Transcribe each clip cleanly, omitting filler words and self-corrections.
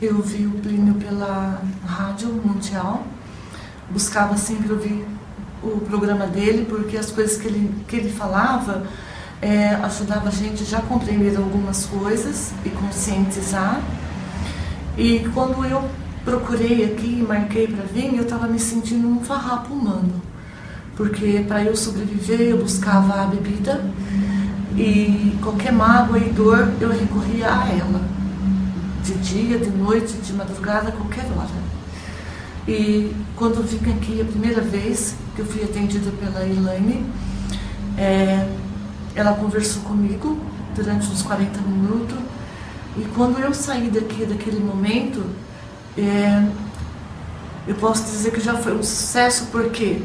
Eu vi o Plínio pela Rádio Mundial, buscava sempre ouvir o programa dele, porque as coisas que ele falava ajudava a gente já a compreender algumas coisas e conscientizar. E quando eu procurei aqui e marquei para vir, eu estava me sentindo um farrapo humano, porque para eu sobreviver eu buscava a bebida e qualquer mágoa e dor eu recorria a ela, de dia, de noite, de madrugada, qualquer hora. E quando vim aqui a primeira vez que eu fui atendida pela Elaine, ela conversou comigo durante uns 40 minutos, e quando eu saí daqui, daquele momento, eu posso dizer que já foi um sucesso, porque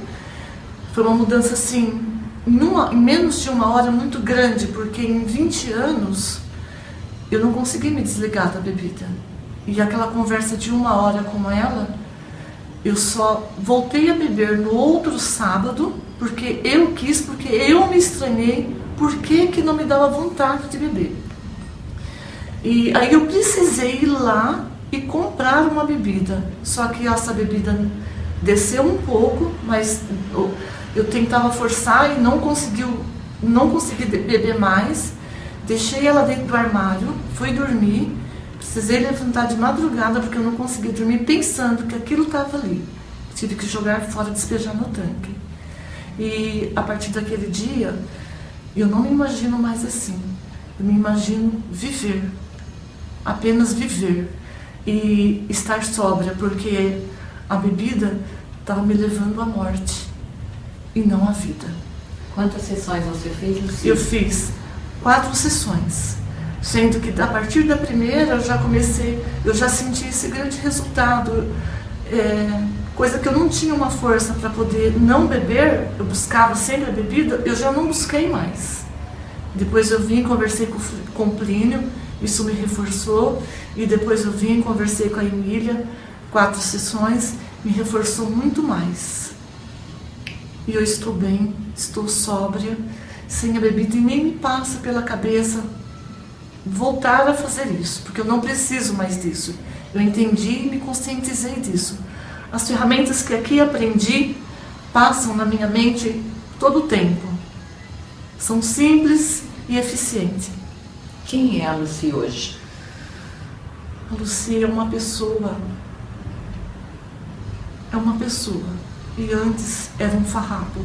foi uma mudança assim, em menos de uma hora, muito grande, porque em 20 anos eu não consegui me desligar da bebida. E aquela conversa de uma hora com ela, eu só voltei a beber no outro sábado, porque eu quis, porque eu me estranhei, porque não me dava vontade de beber. E aí eu precisei ir lá e comprar uma bebida. Só que essa bebida desceu um pouco, mas eu tentava forçar e não consegui beber mais. Deixei ela dentro do armário, fui dormir. Precisei levantar de madrugada porque eu não consegui dormir pensando que aquilo estava ali. Tive que jogar fora, despejar no tanque. E a partir daquele dia, eu não me imagino mais assim. Eu me imagino viver. Apenas viver. E estar sóbria, porque a bebida estava me levando à morte e não à vida. Quantas sessões você fez, Lucia? Eu fiz 4 sessões. Sendo que a partir da primeira eu já senti esse grande resultado, coisa que eu não tinha uma força para poder não beber, eu buscava sempre a bebida, eu já não busquei mais. Depois eu vim, conversei com o Plínio, isso me reforçou, e depois eu vim, conversei com a Emília, 4 sessões, me reforçou muito mais. E eu estou bem, estou sóbria, sem a bebida, e nem me passa pela cabeça voltar a fazer isso, porque eu não preciso mais disso. Eu entendi e me conscientizei disso. As ferramentas que aqui aprendi passam na minha mente todo o tempo. São simples e eficientes. Quem é a Lucy hoje? A Lucy é uma pessoa. É uma pessoa. E antes era um farrapo.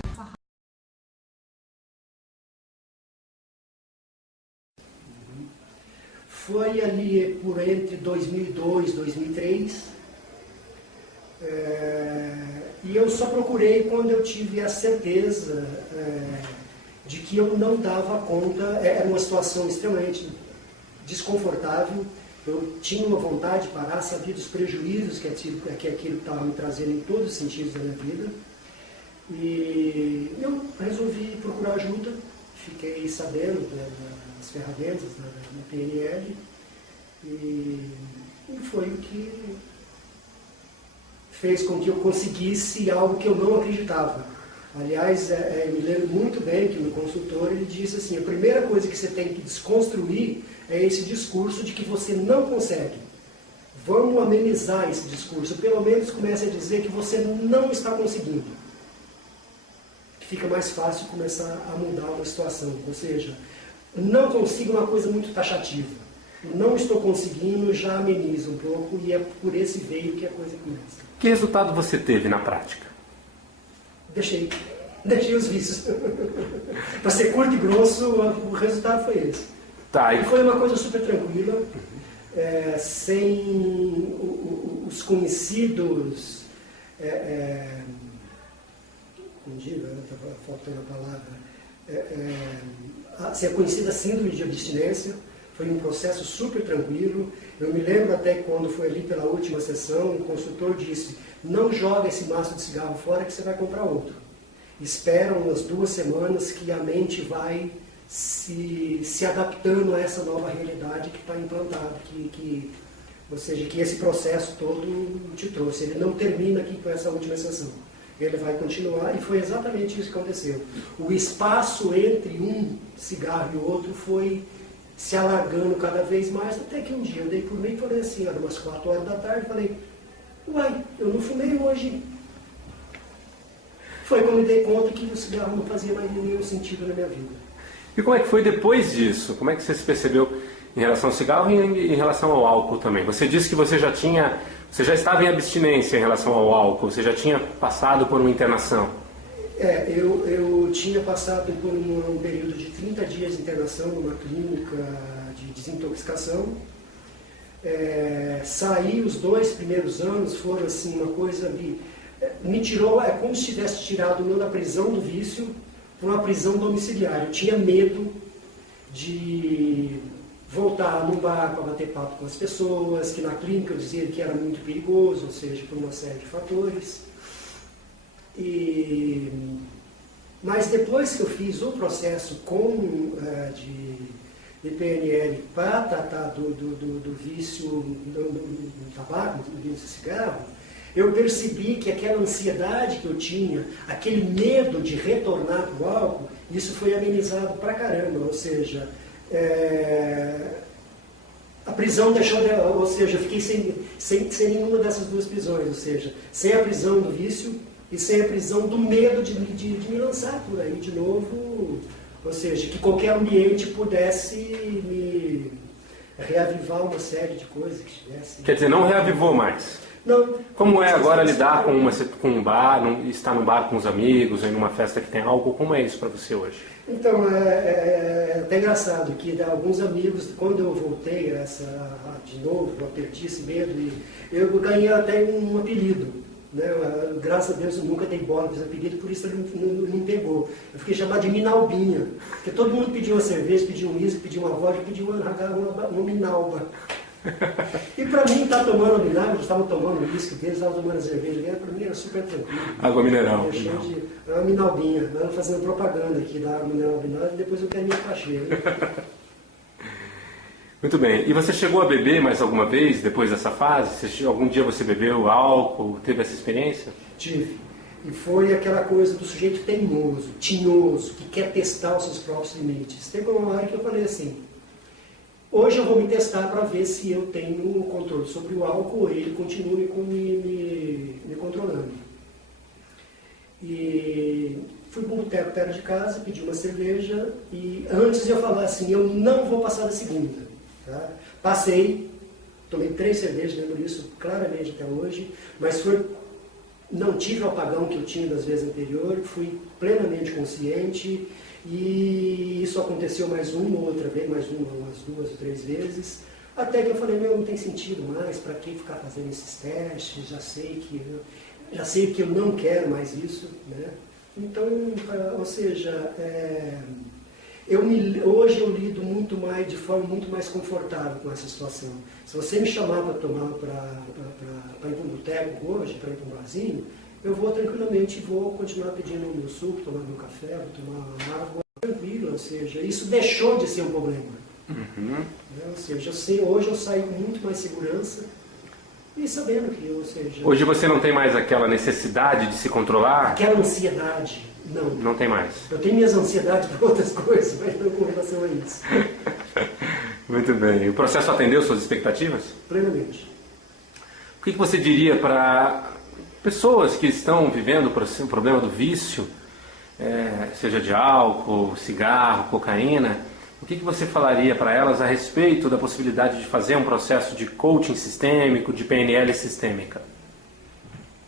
Foi ali por entre 2002 e 2003, e eu só procurei quando eu tive a certeza de que eu não dava conta. Era uma situação extremamente desconfortável, eu tinha uma vontade de parar, sabia dos prejuízos que aquilo estava me trazendo em todos os sentidos da minha vida, e eu resolvi procurar ajuda. Fiquei sabendo das ferramentas da PNL, e foi o que fez com que eu conseguisse algo que eu não acreditava. Aliás, me lembro muito bem que o meu consultor ele disse assim: a primeira coisa que você tem que desconstruir é esse discurso de que você não consegue. Vamos amenizar esse discurso, pelo menos comece a dizer que você não está conseguindo. Fica mais fácil começar a mudar uma situação. Ou seja, não consigo uma coisa muito taxativa. Não estou conseguindo, já ameniza um pouco, e é por esse veio que a coisa começa. Que resultado você teve na prática? Deixei os vícios. Para ser curto e grosso, o resultado foi esse. Tá, e foi uma coisa super tranquila, sem os conhecidos... não digo, estava faltando a palavra... a conhecida síndrome de abstinência. Foi um processo super tranquilo. Eu me lembro até quando foi ali pela última sessão, o consultor disse: não joga esse maço de cigarro fora que você vai comprar outro. Espera umas 2 semanas que a mente vai se adaptando a essa nova realidade que está implantada, ou seja, que esse processo todo te trouxe. Ele não termina aqui com essa última sessão. Ele vai continuar, e foi exatamente isso que aconteceu. O espaço entre um cigarro e o outro foi se alargando cada vez mais, até que um dia eu dei por mim e falei assim, era umas 4 horas da tarde, falei, uai, eu não fumei hoje. Foi quando me dei conta que o cigarro não fazia mais nenhum sentido na minha vida. E como é que foi depois disso? Como é que você se percebeu em relação ao cigarro e em relação ao álcool também? Você disse que você já estava em abstinência em relação ao álcool, você já tinha passado por uma internação. Eu tinha passado por um período de 30 dias de internação numa clínica de desintoxicação. Saí os 2 primeiros anos, foram assim, uma coisa me tirou, é como se tivesse tirado eu da prisão do vício para uma prisão domiciliar. Eu tinha medo de voltar num bar para bater papo com as pessoas, que na clínica eu dizia que era muito perigoso, ou seja, por uma série de fatores. Mas depois que eu fiz o processo de PNL para tratar do vício do tabaco, do vício do cigarro, eu percebi que aquela ansiedade que eu tinha, aquele medo de retornar para o álcool, isso foi amenizado pra caramba, ou seja, a prisão deixou de, ou seja, eu fiquei sem nenhuma dessas 2 prisões, ou seja, sem a prisão do vício e sem a prisão do medo de me lançar por aí de novo, ou seja, que qualquer ambiente pudesse me reavivar uma série de coisas que tivesse. Quer dizer, não reavivou mais? Não. Como é agora lidar com um bar, estar num bar com os amigos, em uma festa que tem álcool? Como é isso para você hoje? Então, é até engraçado que alguns amigos, quando eu voltei de novo, eu perdi esse medo, e eu ganhei até um apelido. Né? Graças a Deus eu nunca dei bola para esse apelido, por isso ele não pegou. Eu fiquei chamado de Minalbinha, porque todo mundo pediu uma cerveja, pediu um uísque, pediu uma vodka, pediu uma Minalba. E para mim, estar tomando vinagre, eles estavam tomando o uísque deles, estavam tomando a cerveja deles, para mim era super tranquilo. Água mineral. Uma Minalbinha, nós fazendo propaganda aqui da água mineral e depois eu quero minha caixinha. Muito bem. E você chegou a beber mais alguma vez depois dessa fase? Algum dia você bebeu álcool? Teve essa experiência? Tive. E foi aquela coisa do sujeito teimoso, tinhoso, que quer testar os seus próprios limites. Teve uma hora que eu falei assim, hoje eu vou me testar para ver se eu tenho controle sobre o álcool ou ele continua me controlando. E fui para um boteco perto de casa, pedi uma cerveja e antes de eu falar assim, eu não vou passar da segunda. Tá? Passei, tomei 3 cervejas, lembro disso claramente até hoje, mas não tive o apagão que eu tinha das vezes anteriores, fui plenamente consciente. E isso aconteceu mais uma ou outra vez, umas 2 ou 3 vezes, até que eu falei, não tem sentido mais, para que ficar fazendo esses testes, já sei que eu não quero mais isso, né? Então, ou seja, hoje eu lido de forma muito mais confortável com essa situação. Se você me chamar para tomar, para ir para um boteco hoje, para ir para um barzinho, eu vou tranquilamente, vou continuar pedindo o meu suco, tomar meu café, vou tomar uma água, tranquilo, ou seja, isso deixou de ser um problema. Uhum. Ou seja, hoje eu saio com muito mais segurança e sabendo que, ou seja... Hoje você não tem mais aquela necessidade de se controlar? Aquela ansiedade, não. Não tem mais. Eu tenho minhas ansiedades por outras coisas, mas não com relação a isso. Muito bem. O processo atendeu suas expectativas? Plenamente. O que você diria para pessoas que estão vivendo o problema do vício, seja de álcool, cigarro, cocaína? O que você falaria para elas a respeito da possibilidade de fazer um processo de coaching sistêmico, de PNL sistêmica?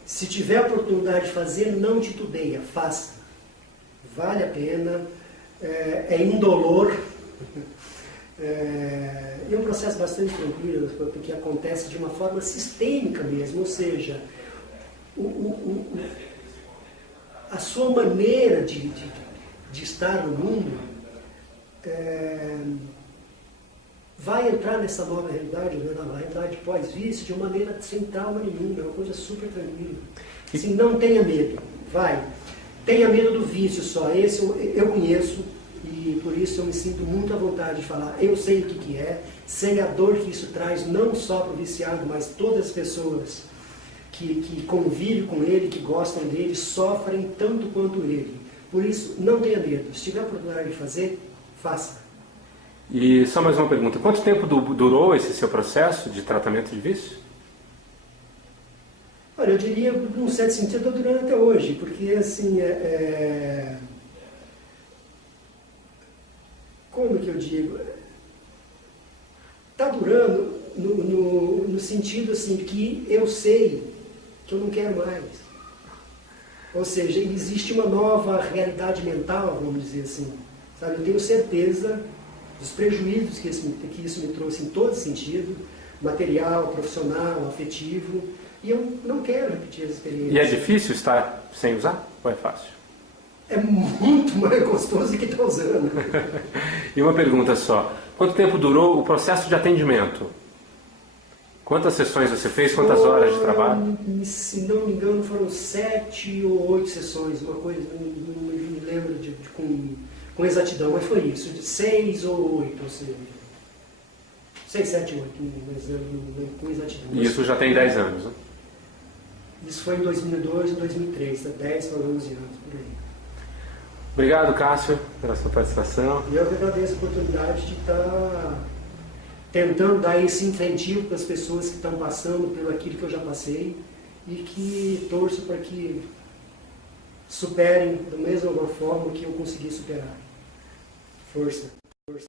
Se tiver a oportunidade de fazer, não titubeia, faça. Vale a pena, é indolor, é um processo bastante tranquilo, porque acontece de uma forma sistêmica mesmo, ou seja, a sua maneira de estar no mundo vai entrar nessa nova realidade, né, na realidade pós-vício, de uma maneira sem trauma nenhuma, é uma coisa super tranquila. Assim, não tenha medo, vai. Tenha medo do vício só, esse eu conheço e por isso eu me sinto muito à vontade de falar. Eu sei o que é, sei a dor que isso traz, não só para o viciado, mas todas as pessoas que convivem com ele, que gostam dele, sofrem tanto quanto ele. Por isso, não tenha medo. Se tiver a oportunidade de fazer, faça. E só mais uma pergunta. Quanto tempo durou esse seu processo de tratamento de vício? Olha, eu diria, num certo sentido, estou durando até hoje, porque, assim, como que eu digo? Está durando no sentido, assim, que eu sei que eu não quero mais. Ou seja, existe uma nova realidade mental, vamos dizer assim. Sabe? Eu tenho certeza dos prejuízos que isso me trouxe em todo sentido, material, profissional, afetivo, e eu não quero repetir essa experiência. E é difícil estar sem usar ou é fácil? É muito mais gostoso do que estar usando. E uma pergunta só. Quanto tempo durou o processo de atendimento? Quantas sessões você fez? Quantas horas de trabalho? Se não me engano, foram 7 ou 8 sessões, uma coisa, não me lembro com exatidão, mas foi isso, de 6 ou 8, ou seja, 6, 7, 8, mas eu não lembro com exatidão. E isso já tem 10 anos, né? Isso foi em 2002 e 2003, 10 para 11 anos, por aí. Obrigado, Cássio, pela sua participação. E eu que agradeço a oportunidade de estar tentando dar esse incentivo para as pessoas que estão passando pelo aquilo que eu já passei e que torço para que superem da mesma forma que eu consegui superar. Força!